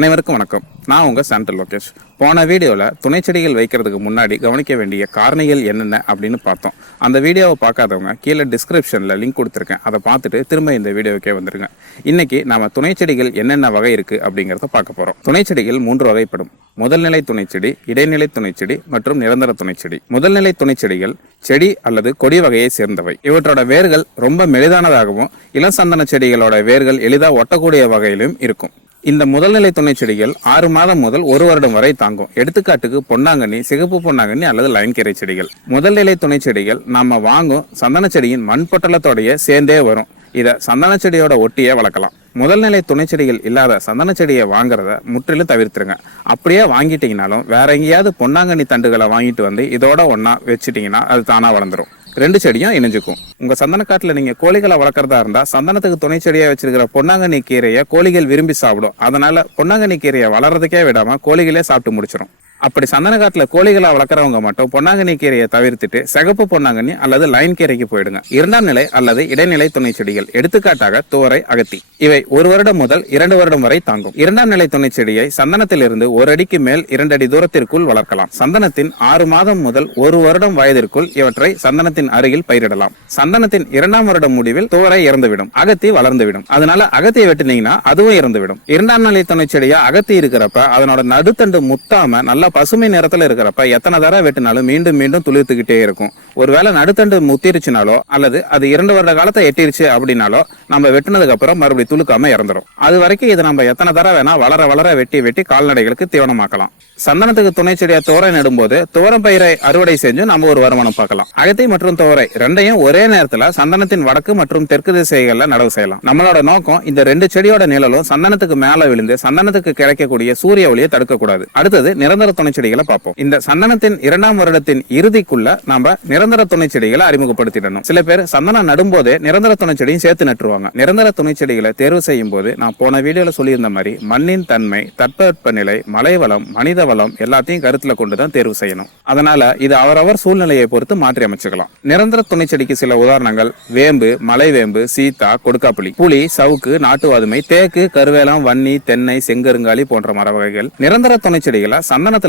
அனைவருக்கும் வணக்கம். நான் உங்கள் சாண்டல் லோகேஷ். போன வீடியோவில் துணை செடிகள் வைக்கிறதுக்கு முன்னாடி கவனிக்க வேண்டிய காரணிகள் என்னென்ன அப்படின்னு பார்த்தோம். அந்த வீடியோவை பார்க்காதவங்க கீழே டிஸ்கிரிப்ஷனில் லிங்க் கொடுத்துருக்கேன். அதை பார்த்துட்டு திரும்ப இந்த வீடியோவுக்கே வந்துருங்க. இன்னைக்கு நம்ம துணை செடிகள் என்னென்ன வகை இருக்குது அப்படிங்கிறத பார்க்க போகிறோம் துணை செடிகள் மூன்று வகைப்படும். முதல்நிலை துணைச்செடி இடைநிலை துணைச்செடி மற்றும் நிரந்தர துணைச்செடி முதல்நிலை துணைச்செடிகள் செடி அல்லது கொடி வகையை சேர்ந்தவை. இவற்றோட வேர்கள் ரொம்ப மெலிதானதாகவும் இளசந்தன செடிகளோட வேர்கள் எளிதாக ஒட்டக்கூடிய வகையிலும் இருக்கும். இந்த முதல்நிலை துணை செடிகள் ஆறு மாதம் முதல் ஒரு வருடம் வரை தாங்கும். எடுத்துக்காட்டுக்கு பொன்னாங்கண்ணி சிகப்பு பொன்னாங்கண்ணி அல்லது லைன் கீரை செடிகள். முதல்நிலை துணை செடிகள் நாம வாங்கும் சந்தன செடியின் மண் பொட்டலத்தோடைய சேர்ந்தே வரும். இதை சந்தன செடியோட ஒட்டியே வளர்க்கலாம். முதல்நிலை துணை செடிகள் இல்லாத சந்தன செடியை வாங்குறத முற்றிலும் தவிர்த்துருங்க. அப்படியே வாங்கிட்டீங்கனாலும் வேற எங்கேயாவது பொன்னாங்கண்ணி தண்டுகளை வாங்கிட்டு வந்து இதோட ஒன்றா வச்சுட்டீங்கன்னா அது தானா வளர்ந்துடும் ரெண்டு செடியும் இணைஞ்சுக்கும். உங்க சந்தன நீங்க கோழிகளை வளர்க்குறதா இருந்தா சந்தனத்துக்கு துணை செடியா வச்சிருக்கிற பொன்னாங்கண்ணி கீரையை கோழிகள் விரும்பி சாப்பிடும். அதனால பொன்னாங்கண்ணி கீரையை வளர்றதுக்கே விடாம கோழிகளே சாப்பிட்டு முடிச்சிடும் அப்படி சந்தன காட்டுல கோழிகளா வளர்க்குறவங்க மட்டும் பொன்னாங்கண்ணி கீரையை தவிர்த்துட்டு சிகப்பு பொன்னாங்கண்ணி அல்லது லைன் கீரைக்கு போயிடுங்க. இரண்டாம் நிலை அல்லது இடைநிலை துணை செடிகள். எடுத்துக்காட்டாக துவரை அகத்தி. இவை ஒரு வருடம் முதல் இரண்டு வருடம் வரை தாங்கும். இரண்டாம் நிலை துணை செடியை சந்தனத்திலிருந்து ஒரு அடிக்கு மேல் இரண்டு அடி தூரத்திற்குள் வளர்க்கலாம். சந்தனத்தின் ஆறு மாதம் முதல் ஒரு வருடம் வயதிற்குள் இவற்றை சந்தனத்தின் அருகில் பயிரிடலாம். சந்தனத்தின் இரண்டாம் வருடம் முடிவில் துவரை இறந்துவிடும். அகத்தி வளர்ந்துவிடும். அதனால அகத்தியை வெட்டினீங்கன்னா அதுவும் இறந்துவிடும். இரண்டாம் நிலை துணை செடியா அகத்தி இருக்கிறப்ப அதனோட நடுத்தண்டு முத்தாம நல்லா பசுமை நிறத்துல இருக்கிறப்ப எத்தனை தடவை வெட்டினாலும் மீண்டும் மீண்டும் துளிர்த்துக்கிட்டே இருக்கும். ஒருவேளை நடுத்தண்டு முத்திருச்சுனாலோ அல்லது அது இரண்டு வருட காலத்தை எட்டிருச்சு அப்படின்னாலோ நம்ம வெட்டினதுக்கு அப்புறம் மறுபடியும் துளுக்காம இறந்துரும். அது வரைக்கும் இதை நம்ம எத்தனை தடவை வேணா வளர வளர வெட்டி வெட்டி கால்நடைகளுக்கு தீவனமாக்கலாம். சந்தனத்துக்கு துணை செடியா தோரை நடும்போது துவரம் பயிரை அறுவடை செஞ்சு நம்ம ஒரு வருமானம் பார்க்கலாம். அகத்தை மற்றும் துவரை ரெண்டையும் ஒரே நேரத்துல சந்தனத்தின் வடக்கு மற்றும் தெற்கு திசைகள்ல நடவு செய்யலாம். நம்மளோட நோக்கம் இந்த ரெண்டு செடியோட நிழலும் சந்தனத்துக்கு மேல விழுந்து சந்தனத்துக்கு கிடைக்கக்கூடிய சூரிய ஒளியை தடுக்க கூடாது அடுத்தது நிரந்தர துணை செடிகளை பார்ப்போம். இந்த சந்தனத்தின் இரண்டாம் வருடத்தின் இறுதிக்குள்ள நாம நிரந்தர துணை செடிகளை அறிமுகப்படுத்திடணும். சில பேர் சந்தனம் நடும்போதே நிரந்தர துணை செடியும் சேர்த்து நட்டுருவாங்க. நிரந்தர துணை செடிகளை தேர்வு செய்யும் போது நான் போன வீடியோல சொல்லியிருந்த மாதிரி மண்ணின் தன்மை தட்பவெப்ப நிலை மலை வளம் மனித வளம் எல்லாத்தையும் கருத்துல கொண்டு தான் தேர்வு செய்யணும். அதனால இது அவரவர் சூழ்நிலையை பொறுத்து மாற்றி அமைச்சுக்கலாம். நிரந்தர துணை செடிக்கு சில உதாரணங்கள். வேம்பு மலை வேம்பு சீத்தா கொடுக்காப்புளி புளி சவுக்கு நாட்டுவாதுமை தேக்கு கருவேலம் வன்னி தென்னை செங்கருங்காலி போன்ற மர வகைகள் நிரந்தர துணை செடிகளை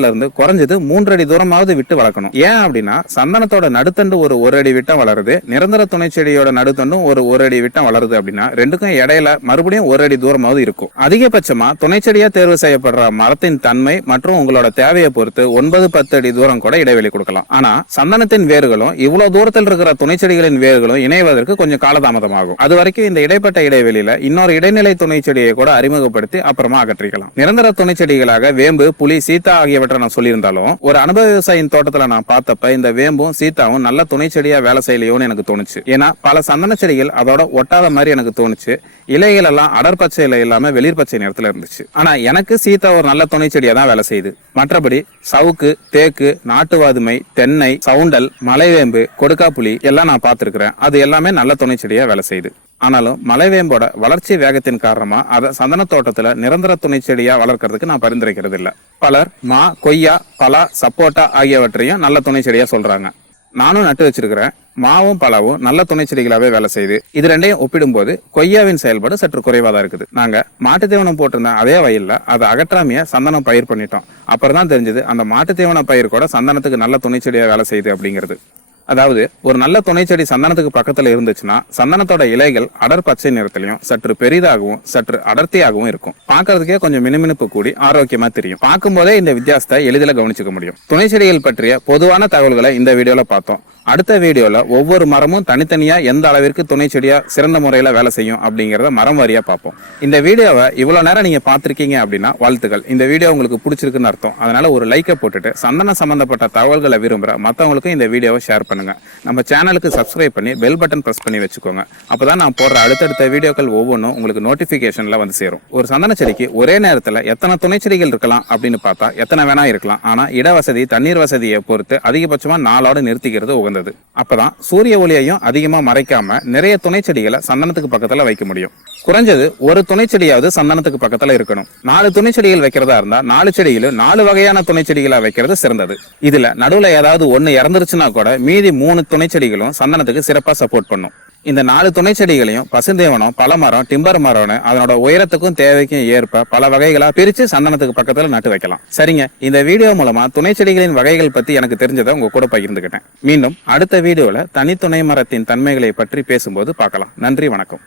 சந்தனத்துல இருந்து குறைஞ்சது மூன்று அடி தூரமாவது விட்டு வளர்க்கணும். ஏன் அப்படின்னா சந்தனத்தோட நடுத்தண்டு ஒரு ஒரு அடி விட்டம் வளருது நிரந்தர துணை செடியோட நடுத்தண்டும் ஒரு ஒரு அடி விட்டம் வளருது அப்படின்னா ரெண்டுக்கும் இடையில மறுபடியும் ஒரு அடி தூரமாவது இருக்கும். அதிகபட்சமா துணை செடியா தேர்வு செய்யப்படுற மரத்தின் தன்மை மற்றும் உங்களோட தேவையை பொறுத்து ஒன்பது பத்து அடி தூரம் கூட இடைவெளி கொடுக்கலாம். ஆனா சந்தனத்தின் வேர்களும் இவ்வளவு தூரத்தில் இருக்கிற துணை செடிகளின் வேர்களும் இணைவதற்கு கொஞ்சம் காலதாமதமாகும். அது வரைக்கும் இந்த இடைப்பட்ட இடைவெளியில இன்னொரு இடைநிலை துணை செடியை கூட அறிமுகப்படுத்தி அப்புறமா அகற்றிக்கலாம். நிரந்தர துணை செடிகளாக வேம்பு புலி சீதா ஆகிய ஆகியவற்றை நான் சொல்லியிருந்தாலும் ஒரு அனுபவ விவசாயின் தோட்டத்துல நான் பார்த்தப்ப இந்த வேம்பும் சீதாவும் நல்ல துணை செடியா வேலை செய்யலையோன்னு எனக்கு தோணுச்சு. ஏன்னா பல சந்தன செடிகள் அதோட ஒட்டாத மாதிரி எனக்கு தோணுச்சு. இலைகள் எல்லாம் அடற்பச்சை இலை இல்லாம வெளிர் பச்சை நிறத்துல இருந்துச்சு. ஆனா எனக்கு சீத்தா ஒரு நல்ல துணை செடியா தான் வேலை செய்யுது. மற்றபடி சவுக்கு தேக்கு நாட்டுவாதுமை தென்னை சவுண்டல் மலைவேம்பு கொடுக்காப்புளி எல்லாம் நான் பார்த்துருக்குறேன். அது எல்லாமே நல்ல துணை செடியா வேலை செய்யுது. ஆனாலும் மலைவேம்போட வளர்ச்சி வேகத்தின் காரணமா அதை சந்தன தோட்டத்துல நிரந்தர துணை செடியா வளர்க்கறதுக்கு நான் பரிந்துரைக்கிறது இல்லை பலர் மா கொய்யா பலா சப்போட்டா ஆகியவற்றையும் நல்ல துணை செடியா சொல்றாங்க. நானும் நட்டு வச்சிருக்கிறேன். மாவும் பலாவும் நல்ல துணை செடிகளாவே வேலை செய்யுது. இது ரெண்டையும் ஒப்பிடும்போது கொய்யாவின் செயல்பாடு சற்று குறைவாக தான் இருக்குது. நாங்க மாட்டு தீவனம் போட்டிருந்த அதே வயல்ல அதை அகற்றாமைய சந்தனம் பயிர் பண்ணிட்டோம். அப்புறம் தான் தெரிஞ்சது அந்த மாட்டு தீவன பயிர் கூட சந்தனத்துக்கு நல்ல துணை செடியா வேலை செய்யுது அப்படிங்கிறது. அதாவது ஒரு நல்ல துணைச்செடி சந்தனத்துக்கு பக்கத்துல இருந்துச்சுன்னா சந்தனத்தோட இலைகள் அடர் பச்சை நிறத்திலையும் சற்று பெரிதாகவும் சற்று அடர்த்தியாகவும் இருக்கும். பார்க்கறதுக்கே கொஞ்சம் மினுமினுப்பு கூடி ஆரோக்கியமா தெரியும். பார்க்கும்போதே இந்த வித்தியாசத்தை எளிதில் கவனிச்சுக்க முடியும். துணை செடிகள் பற்றிய பொதுவான தகவல்களை இந்த வீடியோல பார்த்தோம். அடுத்த வீடியோல ஒவ்வொரு மரமும் தனித்தனியா எந்த அளவிற்கு துணை செடியா சிறந்த முறையில வேலை செய்யும் அப்படிங்கறத மரம் வாரியா பார்ப்போம். இந்த வீடியோவை இவ்வளவு நேரம் நீங்க பாத்திருக்கீங்க அப்படின்னா வாழ்த்துக்கள். இந்த வீடியோ உங்களுக்கு பிடிச்சிருக்குன்னு அர்த்தம். அதனால ஒரு லைக்கை போட்டுட்டு சந்தனம் சம்பந்தப்பட்ட தகவல்களை விரும்புற மத்தவங்களுக்கும் இந்த வீடியோவை ஷேர் பண்ணுங்க. பண்ணுங்கள் நம்ம சேனலுக்கு சப்ஸ்கிரைப் பண்ணி பெல் பட்டன் ப்ரெஸ் பண்ணி வச்சுக்கோங்க. அப்போ தான் நான் போடுற அடுத்தடுத்த வீடியோக்கள் ஒவ்வொன்றும் உங்களுக்கு நோட்டிஃபிகேஷனில் வந்து சேரும். ஒரு சந்தன செடிக்கு ஒரே நேரத்தில் எத்தனை துணைச்செடிகள் இருக்கலாம் அப்படின்னு பார்த்தா எத்தனை வேணா இருக்கலாம். ஆனால் இட வசதி தண்ணீர் வசதியை பொறுத்து அதிகபட்சமாக நாளோடு நிறுத்திக்கிறது உகந்தது. அப்போ தான் சூரிய ஒளியையும் அதிகமாக மறைக்காமல் நிறைய துணைச்செடிகளை சந்தனத்துக்கு பக்கத்தில் வைக்க முடியும். குறைஞ்சது ஒரு துணைச்செடியாவது சந்தனத்துக்கு பக்கத்தில் இருக்கணும். நாலு துணைச்செடிகள் வைக்கிறதா இருந்தால் நாலு செடியிலும் நாலு வகையான துணை வைக்கிறது சிறந்தது. இதில் நடுவில் ஏதாவது ஒன்று இறந்துருச்சுன்னா கூட மீதி மீதி மூணு துணை செடிகளும் சந்தனத்துக்கு சிறப்பாக சப்போர்ட் பண்ணும். இந்த நாலு துணை செடிகளையும் பசுந்தேவனம் பழமரம் டிம்பர் மரம்னு அதனோட உயரத்துக்கும் தேவைக்கும் ஏற்ப பல வகைகளா பிரிச்சு சந்தனத்துக்கு பக்கத்துல நட்டு வைக்கலாம். சரிங்க இந்த வீடியோ மூலமா துணை செடிகளின் வகைகள் பத்தி எனக்கு தெரிஞ்சதை உங்க கூட பகிர்ந்துக்கிட்டேன் மீண்டும் அடுத்த வீடியோல தனித்துணை மரத்தின் தன்மைகளை பற்றி பேசும்போது பார்க்கலாம். நன்றி வணக்கம்.